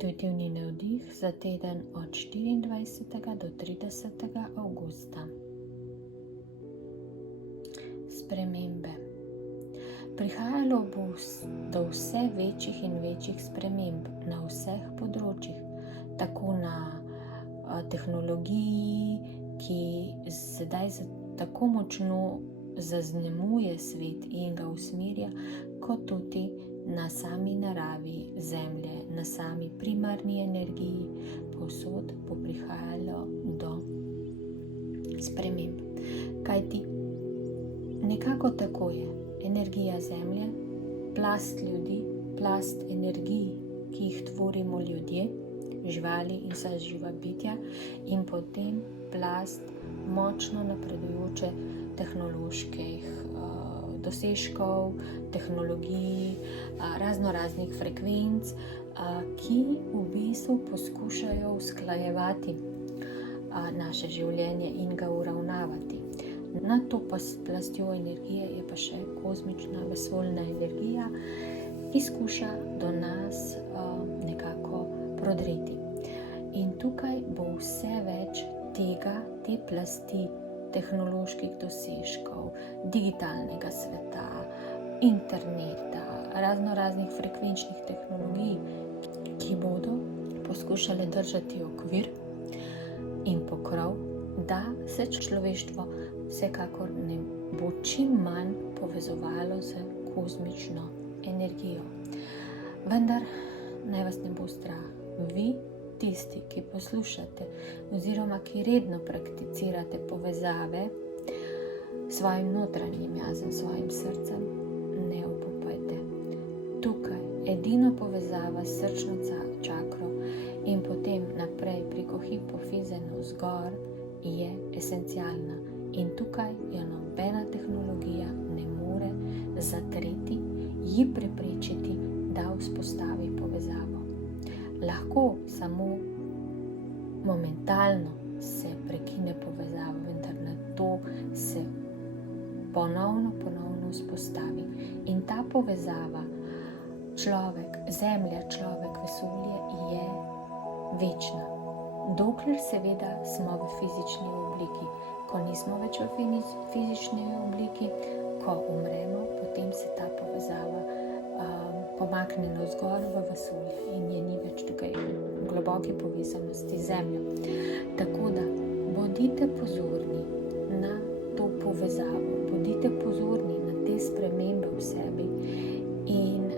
Intuitivni navdih za teden od 24. do 30. avgusta. Spremembe. Prihajalo bo do vse večjih in večjih sprememb na vseh področjih, tako na tehnologiji, ki sedaj tako močno zaznamuje svet in ga usmerja, kot tudi na sami naravi Zemlje, na sami primarni energiji. Povsod bo prihajalo do sprememb. Kajti nekako tako je. Energija Zemlje, plast ljudi, plast energij, ki jih tvorimo ljudje, živali in vsa živa bitja, in potem plast močno napredujoče tehnoloških dosežkov, tehnologij, raznoraznih frekvenc, ki v bistvu poskušajo usklajevati naše življenje in ga uravnavati. Na to pa s plastjo energije je pa še kozmična vesoljna energija, ki skuša do nas nekako prodreti. In tukaj bo vse več te plasti tehnoloških dosežkov, digitalnega sveta, interneta, raznoraznih frekvenčnih tehnologij, ki bodo poskušale držati okvir in pokrov, da se človeštvo vsekakor ne bo čim manj povezovalo z kozmično energijo. Vendar naj vas ne bo strah. Vi, tisti, ki poslušate oziroma ki redno prakticirate povezave s svojim notranjim jazom, svojim srcem, ne obupajte. Tukaj edino povezava s srčno čakro in potem naprej preko hipofize navzgor je esencialna. In tukaj jo nobena tehnologija ne more zatreti, ji preprečiti, da vzpostavi povezavo. Lahko samo momentalno se prekine povezava, vendar na to se ponovno vzpostavi. In ta povezava Zemlja, človek, vesolje je večna. Dokler seveda smo v fizični obliki. Ko nismo več v fizični obliki, ko umremo, potem se ta povezava pomakne navzgor v vesolje in je ni več tukaj v globoki povezanosti z Zemljo. Tako da bodite pozorni na to povezavo, bodite pozorni na te spremembe v sebi in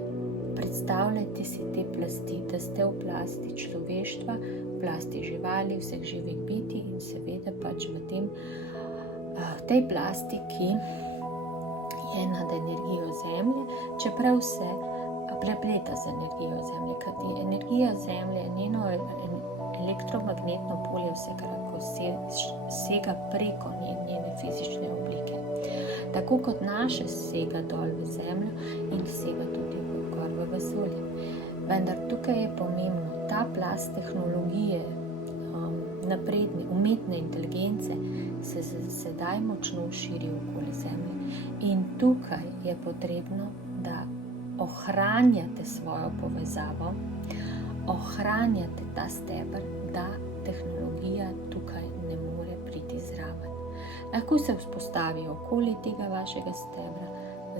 predstavljajte si te plasti, da ste v plasti človeštva, v plasti živali, vseh živih bitij in seveda pač v tej plasti, ki je nad energijo Zemlje, čeprav se prepleta z energijo Zemlje, kajti energija Zemlje, njeno elektromagnetno polje vsekakor sega preko njene fizične oblike. Tako kot naše sega dol v Zemljo in sega tudi gor v vesolje. Vendar tukaj je pomembno, ta plast tehnologije, napredne, umetne inteligence se sedaj močno širi okoli Zemlje. In tukaj je potrebno, da ohranjate svojo povezavo, ohranjate ta steber, da tehnologija tukaj ne more priti zraven. Lahko se vzpostavi okoli tega vašega stebra,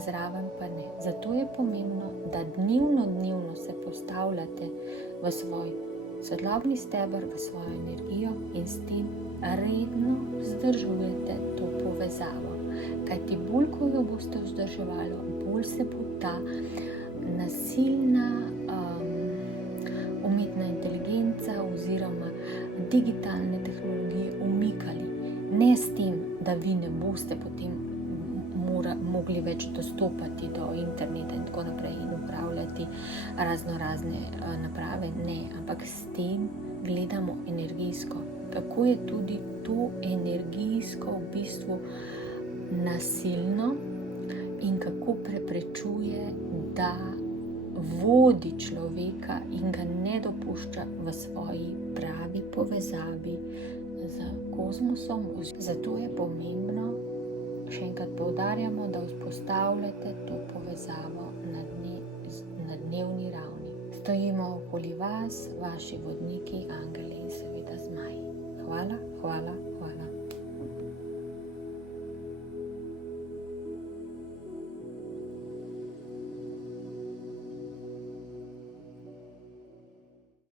zraven pa ne. Zato je pomembno, da dnevno se postavljate v svoj svetlobni steber, v svojo energijo in s tem redno vzdržujete to povezavo. Kajti bolj, ko jo boste vzdrževali, bolj se bo ta nasilna umetna inteligenca oziroma digitalne tehnologije umikali. Ne s tem, da vi ne boste potem mogli več dostopati do interneta in tako naprej in upravljati raznorazne naprave, ne, ampak s tem gledamo energijsko. Kako je tudi to energijsko v bistvu nasilno in kako preprečuje, da vodi človeka in ga ne dopušča v svoji pravi povezavi z kozmosom. Zato je pomembno, še enkrat poudarjamo, da vzpostavljate to povezavo na dnevni ravni. Stojimo okoli vas, vaši vodniki, angeli in seveda zmaji. Hvala, hvala,